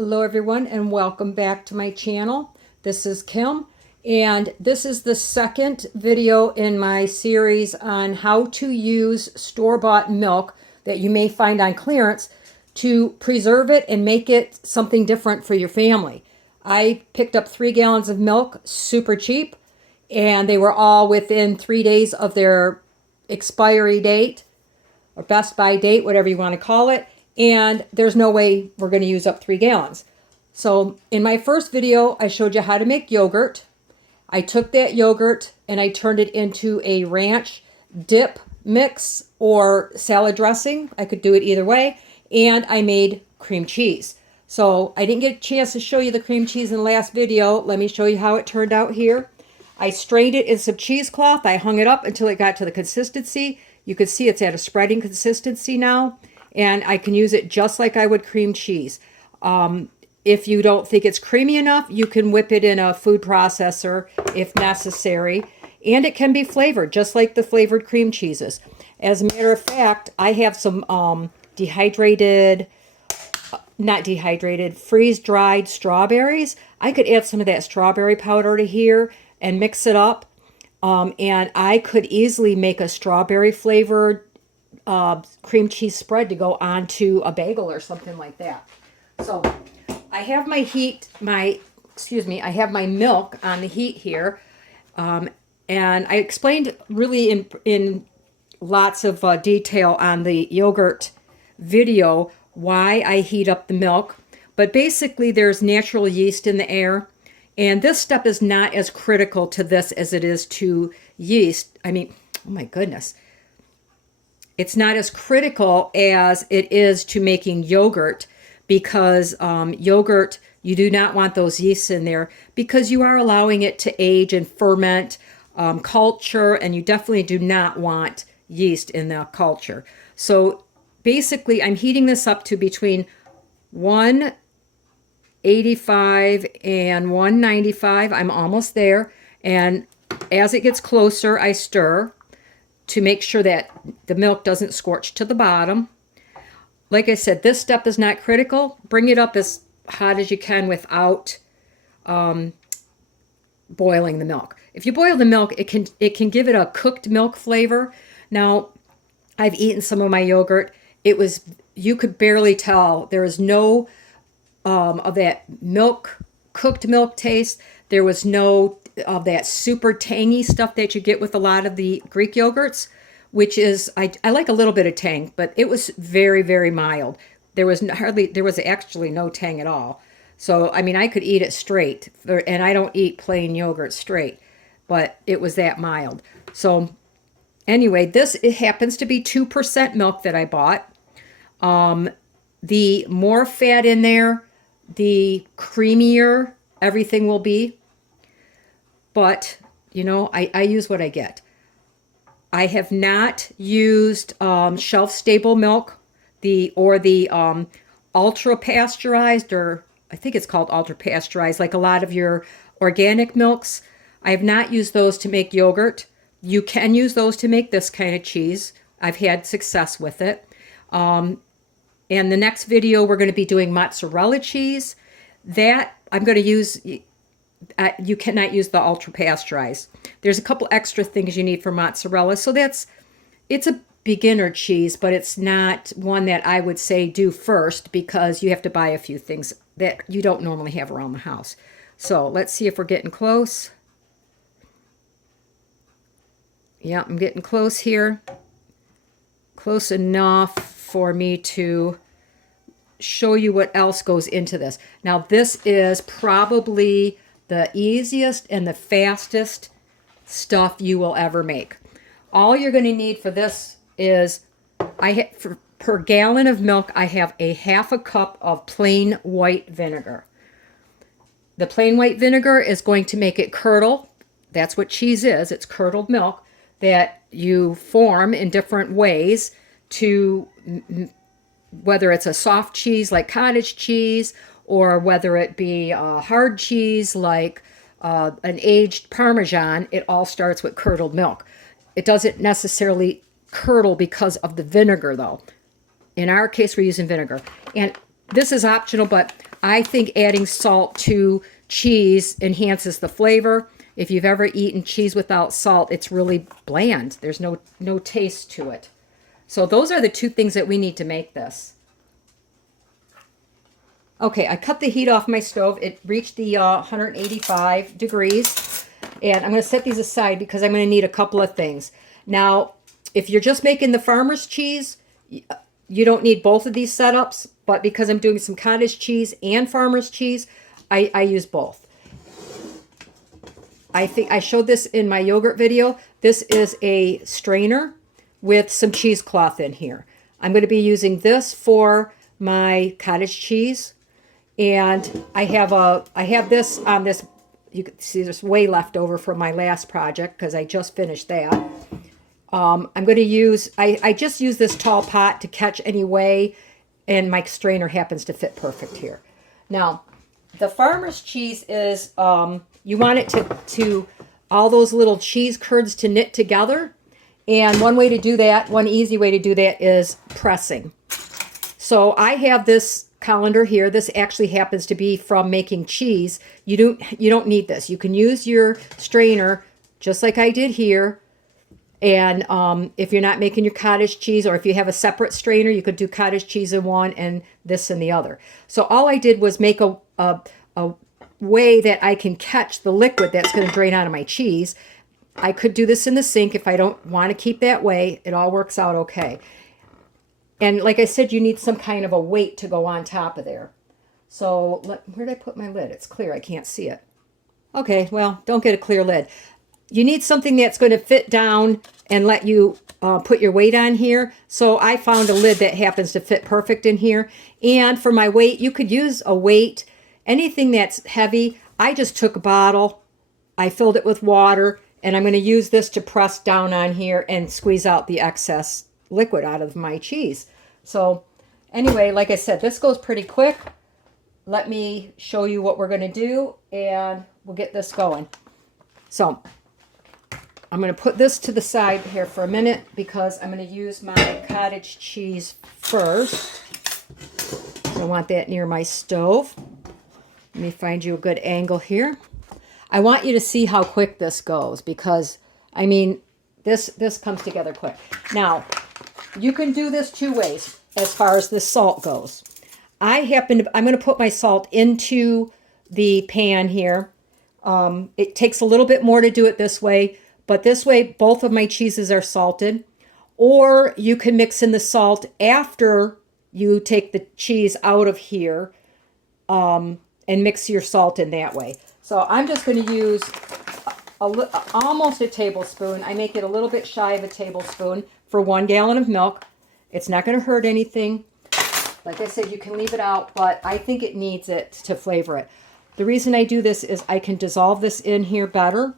Hello everyone and welcome back to my channel. This is Kim and this is the second video in my series on how to use store-bought milk that you may find on clearance to preserve it and make it something different for your family. I picked up 3 gallons of milk, super cheap, and they were all within 3 days of their expiry date or best by date, whatever you want to call it. And there's no way we're going to use up 3 gallons. So in my first video, I showed you how to make yogurt. I took that yogurt and I turned it into a ranch dip mix or salad dressing. I could do it either way. And I made cream cheese. So I didn't get a chance to show you the cream cheese in the last video. Let me show you how it turned out here. I strained it in some cheesecloth. I hung it up until it got to the consistency. You can see it's at a spreading consistency now. And I can use it just like I would cream cheese. If you don't think it's creamy enough, you can whip it in a food processor if necessary. And it can be flavored, just like the flavored cream cheeses. As a matter of fact, I have some freeze-dried strawberries. I could add some of that strawberry powder to here and mix it up. And I could easily make a strawberry flavored cream cheese spread to go onto a bagel or something like that. So I have I have my milk on the heat here. And I explained really in lots of detail on the yogurt video why I heat up the milk. But basically there's natural yeast in the air. And this step is not as critical to this as it is to yeast. I mean, oh my goodness. It's not as critical as it is to making yogurt because yogurt, you do not want those yeasts in there because you are allowing it to age and ferment culture, and you definitely do not want yeast in the culture. So basically, I'm heating this up to between 185 and 195. I'm almost there. And as it gets closer, I stir to make sure that the milk doesn't scorch to the bottom. Like I said, this step is not critical. Bring it up as hot as you can without boiling the milk. If you boil the milk, it can give it a cooked milk flavor. Now, I've eaten some of my yogurt. You could barely tell. There is no of that cooked milk taste. There was no of that super tangy stuff that you get with a lot of the Greek yogurts, which is, I like a little bit of tang, but it was very, very mild. There was actually no tang at all. So, I mean, I could eat it straight, and I don't eat plain yogurt straight, but it was that mild. So, anyway, it happens to be 2% milk that I bought. The more fat in there, the creamier everything will be. But, you know, I use what I get. I have not used shelf-stable milk, or the ultra-pasteurized, or I think it's called ultra-pasteurized, like a lot of your organic milks. I have not used those to make yogurt. You can use those to make this kind of cheese. I've had success with it. In the next video, we're going to be doing mozzarella cheese. That I'm going to use... you cannot use the ultra pasteurized. There's a couple extra things you need for mozzarella. So it's a beginner cheese, but it's not one that I would say do first because you have to buy a few things that you don't normally have around the house. So let's see if we're getting close. Yeah, I'm getting close here. Close enough for me to show you what else goes into this. Now this is probably the easiest and the fastest stuff you will ever make. All you're going to need for this is, per gallon of milk, I have a half a cup of plain white vinegar. The plain white vinegar is going to make it curdle. That's what cheese is. It's curdled milk that you form in different ways to, whether it's a soft cheese like cottage cheese, or whether it be a hard cheese like an aged Parmesan. It all starts with curdled milk. It doesn't necessarily curdle because of the vinegar, though. In our case, we're using vinegar. And this is optional, but I think adding salt to cheese enhances the flavor. If you've ever eaten cheese without salt, it's really bland. There's no taste to it. So those are the two things that we need to make this. Okay, I cut the heat off my stove. It reached the 185 degrees. And I'm going to set these aside because I'm going to need a couple of things. Now, if you're just making the farmer's cheese, you don't need both of these setups. But because I'm doing some cottage cheese and farmer's cheese, I use both. I think I showed this in my yogurt video. This is a strainer with some cheesecloth in here. I'm going to be using this for my cottage cheese. And I have this on this. You can see there's whey left over from my last project because I just finished that. I'm going to use, I just use this tall pot to catch any whey, and my strainer happens to fit perfect here. Now, the farmer's cheese is, you want it to all those little cheese curds to knit together. And one way to do that, one easy way to do that is pressing. So I have this colander here. This actually happens to be from making cheese. You don't need this. You can use your strainer just like I did here. And if you're not making your cottage cheese, or if you have a separate strainer, you could do cottage cheese in one and this in the other. So all I did was make a way that I can catch the liquid that's going to drain out of my cheese. I could do this in the sink if I don't want to keep that way. It all works out okay. And like I said, you need some kind of a weight to go on top of there. So where did I put my lid? It's clear. I can't see it. Okay, well, don't get a clear lid. You need something that's going to fit down and let you put your weight on here. So I found a lid that happens to fit perfect in here. And for my weight, you could use a weight, anything that's heavy. I just took a bottle, I filled it with water, and I'm going to use this to press down on here and squeeze out the excess liquid out of my cheese. So anyway, like I said, this goes pretty quick. Let me show you what we're going to do, and we'll get this going. So I'm going to put this to the side here for a minute because I'm going to use my cottage cheese first. So I want that near my stove. Let me find you a good angle here. I want you to see how quick this goes because, I mean, this comes together quick. Now, you can do this two ways as far as the salt goes. I'm going to put my salt into the pan here. It takes a little bit more to do it this way, but this way both of my cheeses are salted. Or you can mix in the salt after you take the cheese out of here and mix your salt in that way. So I'm just going to use almost a tablespoon. I make it a little bit shy of a tablespoon for 1 gallon of milk. It's not going to hurt anything. Like I said, you can leave it out, but I think it needs it to flavor it. The reason I do this is I can dissolve this in here better,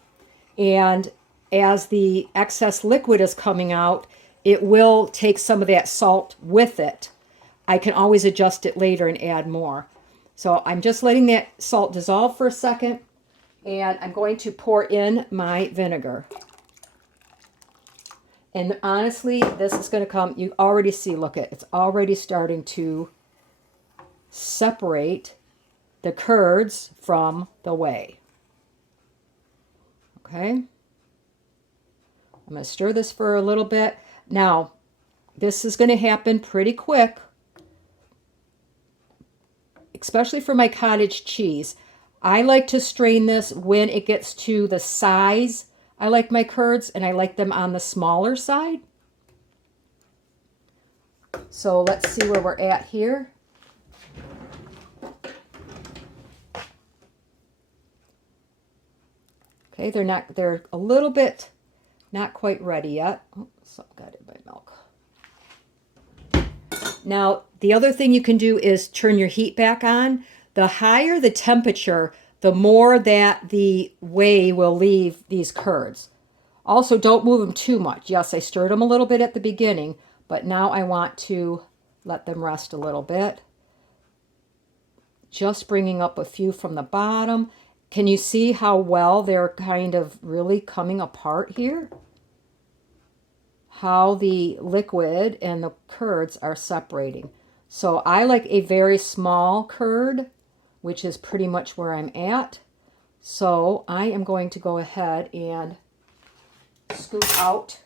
and as the excess liquid is coming out, it will take some of that salt with it. I can always adjust it later and add more. So I'm just letting that salt dissolve for a second, and I'm going to pour in my vinegar. And honestly, this is going to come, you already see, look at, it's already starting to separate the curds from the whey. Okay. I'm going to stir this for a little bit. Now, this is going to happen pretty quick, especially for my cottage cheese. I like to strain this when it gets to the size. I like my curds, and I like them on the smaller side. So let's see where we're at here. Okay, they're a little bit not quite ready yet. Oh, something got in my milk. Now, the other thing you can do is turn your heat back on. The higher the temperature, the more that the whey will leave these curds. Also, don't move them too much. Yes, I stirred them a little bit at the beginning, but now I want to let them rest a little bit. Just bringing up a few from the bottom. Can you see how well they're kind of really coming apart here? How the liquid and the curds are separating. So I like a very small curd, which is pretty much where I'm at. So I am going to go ahead and scoop out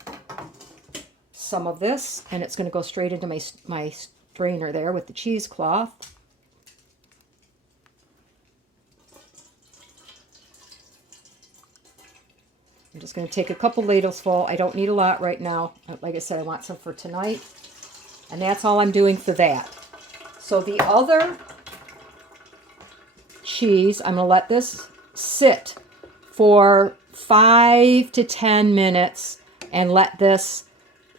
some of this, and it's going to go straight into my strainer there with the cheesecloth. I'm just going to take a couple ladles full. I don't need a lot right now. Like I said, I want some for tonight. And that's all I'm doing for that. So the other cheese, I'm going to let this sit for 5 to 10 minutes and let this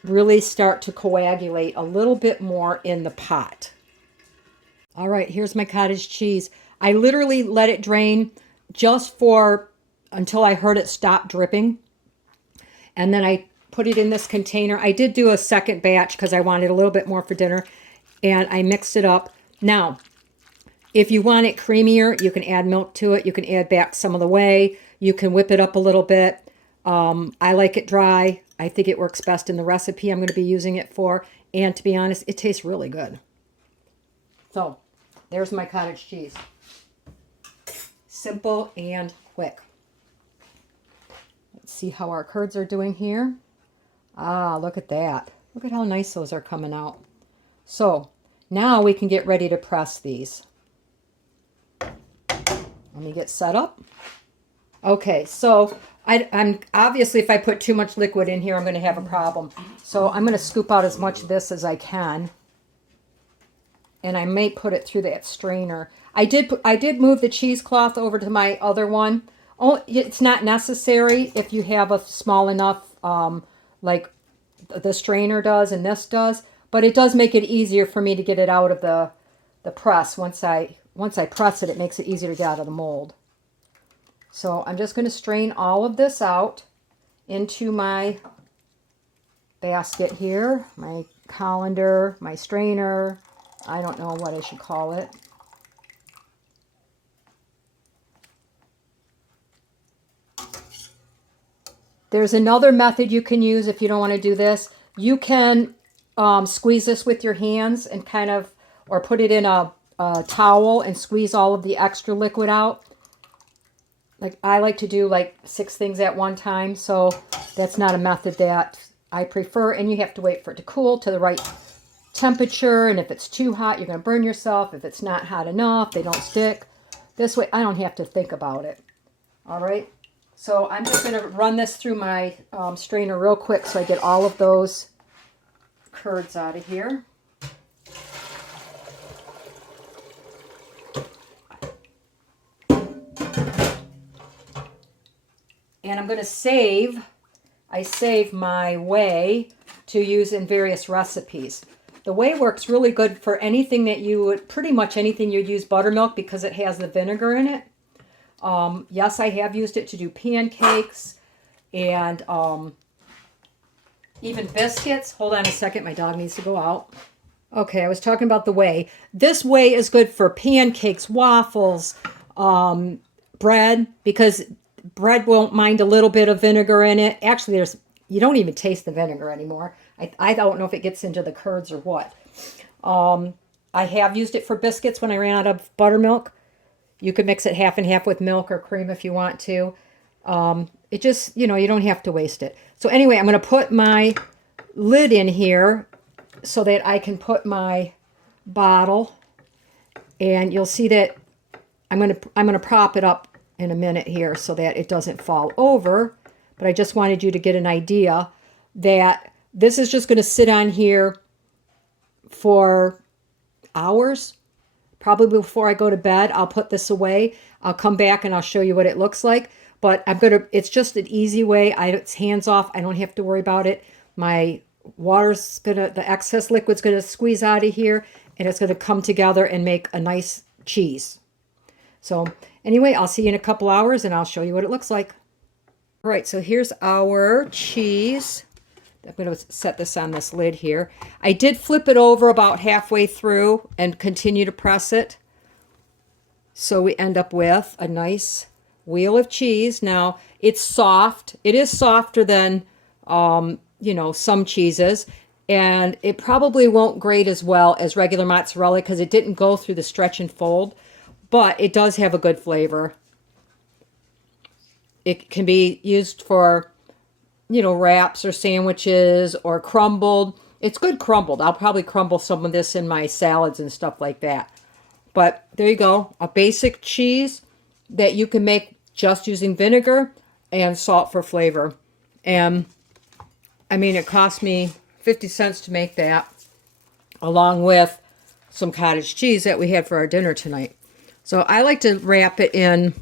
really start to coagulate a little bit more in the pot. All right, here's my cottage cheese. I literally let it drain just for until I heard it stop dripping. And then I put it in this container. I did do a second batch because I wanted a little bit more for dinner. And I mixed it up. Now, if you want it creamier, you can add milk to it. You can add back some of the whey. You can whip it up a little bit. I like it dry. I think it works best in the recipe I'm going to be using it for. And to be honest, it tastes really good. So, there's my cottage cheese. Simple and quick. Let's see how our curds are doing here. Ah, look at that. Look at how nice those are coming out. So, now we can get ready to press these. Let me get set up. Okay, so I'm obviously if I put too much liquid in here, I'm going to have a problem. So I'm going to scoop out as much of this as I can. And I may put it through that strainer. I did move the cheesecloth over to my other one. Oh, it's not necessary if you have a small enough, like the strainer does and this does. But it does make it easier for me to get it out of the press. Once I press it, it makes it easier to get out of the mold. So I'm just going to strain all of this out into my basket here. My colander, my strainer. I don't know what I should call it. There's another method you can use if you don't want to do this. You can squeeze this with your hands and kind of, or put it in a towel and squeeze all of the extra liquid out. Like I like to do like 6 things at one time, so that's not a method that I prefer. And you have to wait for it to cool to the right temperature. And if it's too hot, you're going to burn yourself. If it's not hot enough, they don't stick. This way, I don't have to think about it. All right. So I'm just going to run this through my strainer real quick so I get all of those curds out of here. And I'm going to save my whey to use in various recipes. The whey works really good for anything that you would, pretty much anything you'd use buttermilk because it has the vinegar in it. Yes, I have used it to do pancakes and even biscuits. Hold on a second, my dog needs to go out. Okay, I was talking about the whey. This whey is good for pancakes, waffles, bread, because bread won't mind a little bit of vinegar in it. Actually, you don't even taste the vinegar anymore. I don't know if it gets into the curds or what. I have used it for biscuits when I ran out of buttermilk. You could mix it half and half with milk or cream if you want to. It just, you don't have to waste it. So anyway, I'm going to put my lid in here so that I can put my bottle. And you'll see that I'm going to prop it up in a minute here so that it doesn't fall over. But I just wanted you to get an idea that this is just going to sit on here for hours. Probably before I go to bed, I'll put this away. I'll come back and I'll show you what it looks like. But it's just an easy way. It's hands off. I don't have to worry about it. My the excess liquid's gonna squeeze out of here and it's gonna come together and make a nice cheese. So anyway, I'll see you in a couple hours and I'll show you what it looks like. All right, so here's our cheese. I'm going to set this on this lid here. I did flip it over about halfway through and continue to press it. So we end up with a nice wheel of cheese. Now, it's soft. It is softer than, some cheeses. And it probably won't grate as well as regular mozzarella because it didn't go through the stretch and fold, but it does have a good flavor. It can be used for, wraps or sandwiches or crumbled. It's good crumbled. I'll probably crumble some of this in my salads and stuff like that. But there you go, a basic cheese that you can make just using vinegar and salt for flavor. And I mean, it cost me 50 cents to make that, along with some cottage cheese that we had for our dinner tonight. So I like to wrap it in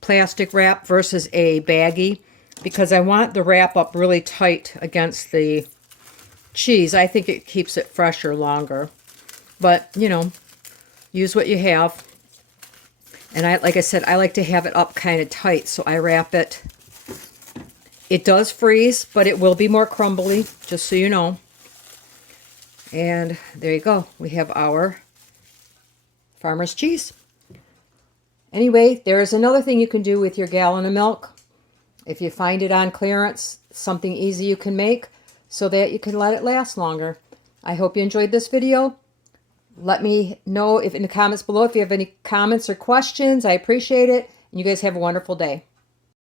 plastic wrap versus a baggie because I want the wrap up really tight against the cheese. I think it keeps it fresher longer. But, use what you have. And like I said, I like to have it up kind of tight, so I wrap it. It does freeze, but it will be more crumbly, just so you know. And there you go. We have our farmer's cheese. Anyway, there is another thing you can do with your gallon of milk. If you find it on clearance, something easy you can make so that you can let it last longer. I hope you enjoyed this video. Let me know if in the comments below if you have any comments or questions. I appreciate it. And you guys have a wonderful day.